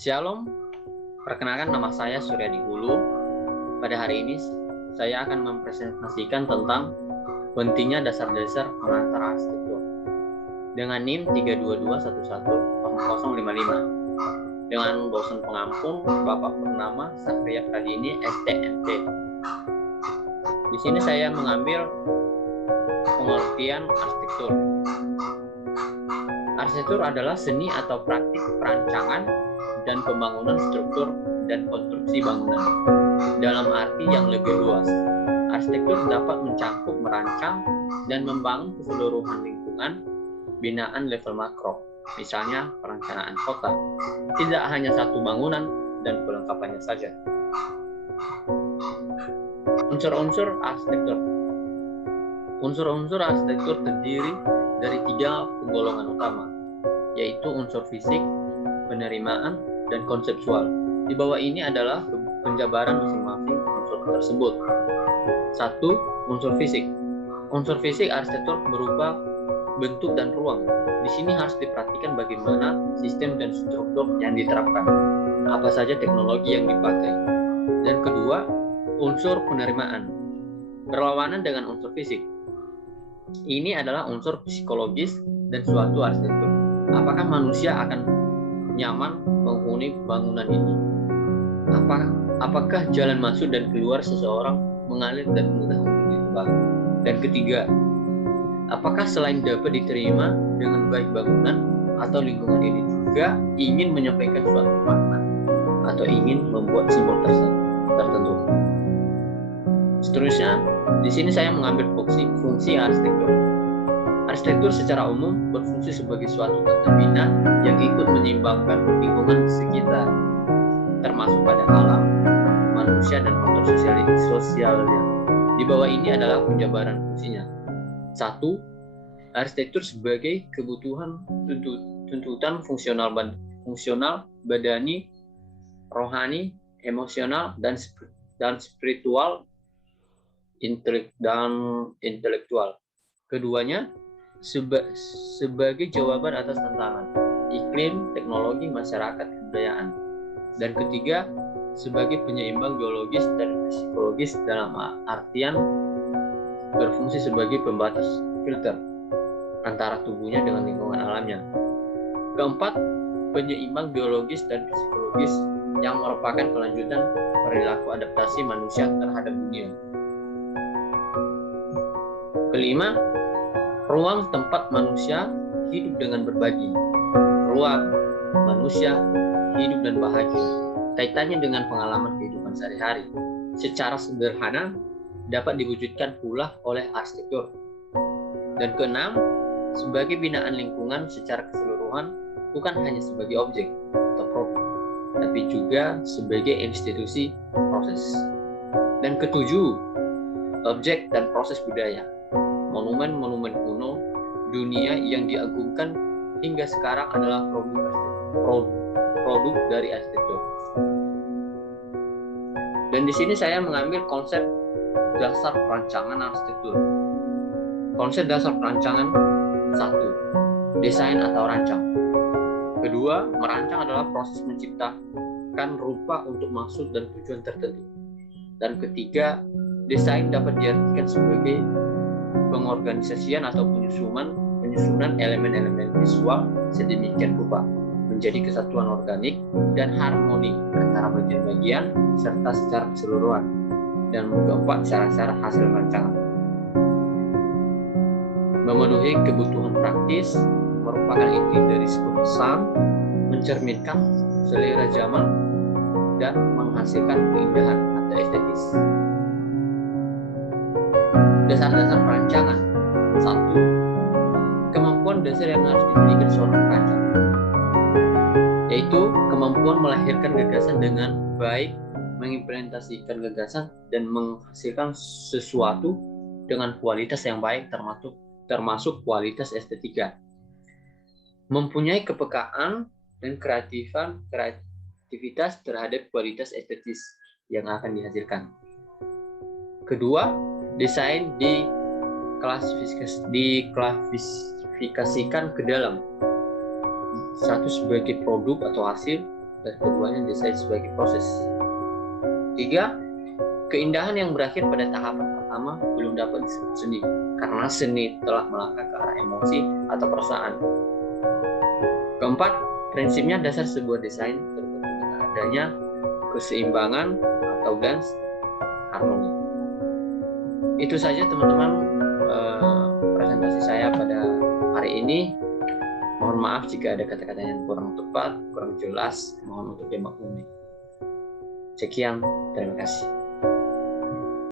Shalom, perkenalkan nama saya Suryadi Hulu. Pada hari ini saya akan mempresentasikan tentang pentingnya dasar-dasar pengantar arsitektur dengan NIM 322110055 dengan dosen pengampun Bapak Purnama Satria Pradini STMT. Di sini saya mengambil pengertian arsitektur. Arsitektur adalah seni atau praktik perancangan dan pembangunan struktur dan konstruksi bangunan. Dalam arti yang lebih luas, arsitektur dapat mencakup merancang dan membangun keseluruhan lingkungan binaan level makro, misalnya perencanaan kota, tidak hanya satu bangunan dan pelengkapannya saja. Unsur-unsur arsitektur. Unsur-unsur arsitektur terdiri dari 3 penggolongan utama, yaitu unsur fisik, penerimaan, dan konseptual. Di bawah ini adalah penjabaran masing-masing unsur tersebut. 1. Unsur fisik. Unsur fisik arsitektur berupa bentuk dan ruang. Di sini harus diperhatikan bagaimana sistem dan struktur yang diterapkan, apa saja teknologi yang dipakai. Dan kedua, unsur penerimaan. Berlawanan dengan unsur fisik. Ini adalah unsur psikologis dan suatu arsitektur. Apakah manusia akan nyaman menghuni bangunan ini? Apakah jalan masuk dan keluar seseorang mengalir dan mudah untuk ditebak? Dan ketiga, apakah selain dapat diterima dengan baik bangunan atau lingkungan ini juga ingin menyampaikan suatu makna atau ingin membuat simbol tertentu? Seterusnya, di sini saya mengambil fungsi arsitektur. Arsitektur secara umum berfungsi sebagai suatu tata bina yang ikut menyeimbangkan lingkungan sekitar, termasuk pada alam, manusia, dan faktor sosialnya. Di bawah ini adalah penjabaran fungsinya. 1. Arsitektur sebagai kebutuhan tuntutan fungsional badani, rohani, emosional, dan spiritual, dan intelektual. Keduanya sebagai jawaban atas tantangan iklim, teknologi, masyarakat, kebudayaan. Dan ketiga, sebagai penyeimbang biologis dan psikologis dalam artian berfungsi sebagai pembatas filter antara tubuhnya dengan lingkungan alamnya. Keempat, penyeimbang biologis dan psikologis yang merupakan kelanjutan perilaku adaptasi manusia terhadap dunia. Kelima, ruang tempat manusia hidup dengan berbagi. Ruang manusia hidup dan bahagia. Kaitannya dengan pengalaman kehidupan sehari-hari. Secara sederhana dapat diwujudkan pula oleh arsitektur. Dan keenam, sebagai binaan lingkungan secara keseluruhan, bukan hanya sebagai objek atau produk, tapi juga sebagai institusi proses. Dan ketujuh, objek dan proses budaya. Monumen-monumen kuno dunia yang diagungkan hingga sekarang adalah produk dari arsitektur. Dan di sini saya mengambil konsep dasar perancangan arsitektur. Konsep dasar perancangan 1. Desain atau rancang. Kedua, merancang adalah proses menciptakan rupa untuk maksud dan tujuan tertentu. Dan ketiga, desain dapat diartikan sebagai pengorganisasian atau penyusunan elemen-elemen visual sedemikian rupa menjadi kesatuan organik dan harmoni antara bagian-bagian serta secara keseluruhan. Dan keempat, cara-cara hasil rancangan. Memenuhi kebutuhan praktis merupakan inti dari sebuah pesan, mencerminkan selera zaman dan menghasilkan keindahan atau estetis. Dasar-dasar perancangan. 1. Kemampuan dasar yang harus dimiliki seorang perancang, yaitu kemampuan melahirkan gagasan dengan baik, mengimplementasikan gagasan, dan menghasilkan sesuatu dengan kualitas yang baik, termasuk kualitas estetika. Mempunyai kepekaan dan kreativitas terhadap kualitas estetis yang akan dihasilkan. Kedua, desain diklasifikasikan ke dalam 1 sebagai produk atau hasil, dan keduanya desain sebagai proses. 3. Keindahan yang berakhir pada tahapan pertama belum dapat disebut seni, karena seni telah melangkah ke arah emosi atau perasaan. 4. Prinsipnya dasar sebuah desain terbentuk dengan adanya keseimbangan atau balance harmoni. Itu saja teman-teman presentasi saya pada hari ini. Mohon maaf jika ada kata-kata yang kurang tepat, kurang jelas, mohon untuk dimaklumi. Sekian, terima kasih.